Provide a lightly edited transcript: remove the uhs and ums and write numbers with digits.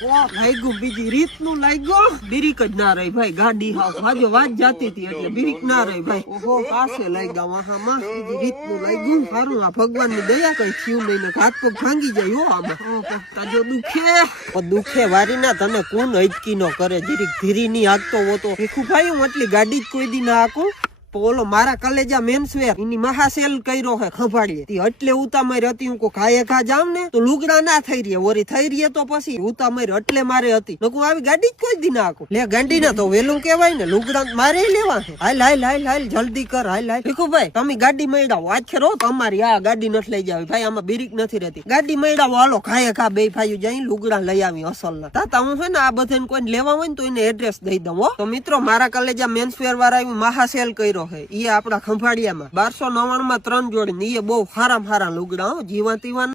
લાગ્યું બીજી રીત નું લાગ્યું બિરીક જ ના રહી ભાઈ ગાડી હાવ વાજો વાત જાતી હતી એટલે બિરીક ના રહી ભાઈ ઓહો પાસે લાગ્યા વાહામાં બીજી રીત નું લાગ્યું સારું આ ભગવાન ની દયા કઈ થયું નહીં ને હાથ પગ ભાંગી જાય હો આમાં તાજો દુખે વારી ના તને કોણ હજકી નો કરે જીરીક ધીરી ની હાકતો હોતો ભીખુ ભાઈ હું એટલી ગાડી જ કોઈ દી ના હાકું ઓલો મારા કલેજા મેન્સવેર એની મહાસેલ કર્યો હે ખંભાળીએ એટલે ઉતામર હતી હું કો ખાયે ખા જામ ને તો લુગડા ના થઈ રહી ઓરી થઈ રહી તો પછી ઉતામર એટલે મારે હતી નકુ આવી ગાડી જ કોઈ દી ના આકો લે ગાંડી ના તો વેલું કેવાય ને લુગડા મારે લેવા હે હાલ હાલ હાલ હાલ જલ્દી કર હાલ હાલ ભીખુ ભાઈ તમે ગાડી મેળાવો આજ ખેરો તમારી આ ગાડી નથી લઈ જાવી ભાઈ આમાં બીરીક નથી રહેતી ગાડી મેળાવો હાલો ખાયે ખા બે ભાઈઓ જઈ લુગડા લઈ આવી અસલ ના તાતા હું છે ને આ બધાને કોઈ લેવા હોય ને તો એને એડ્રેસ દઈ દઉં હો તો મિત્રો મારા કલેજા મેન્સવેર વાળા આવી મહાસેલ કર્યો એ આપડા ખંભાળિયામાં 1299 માં 3 જોડી ને એ બહુ હારામ હારા લુગડા જીવા તીવા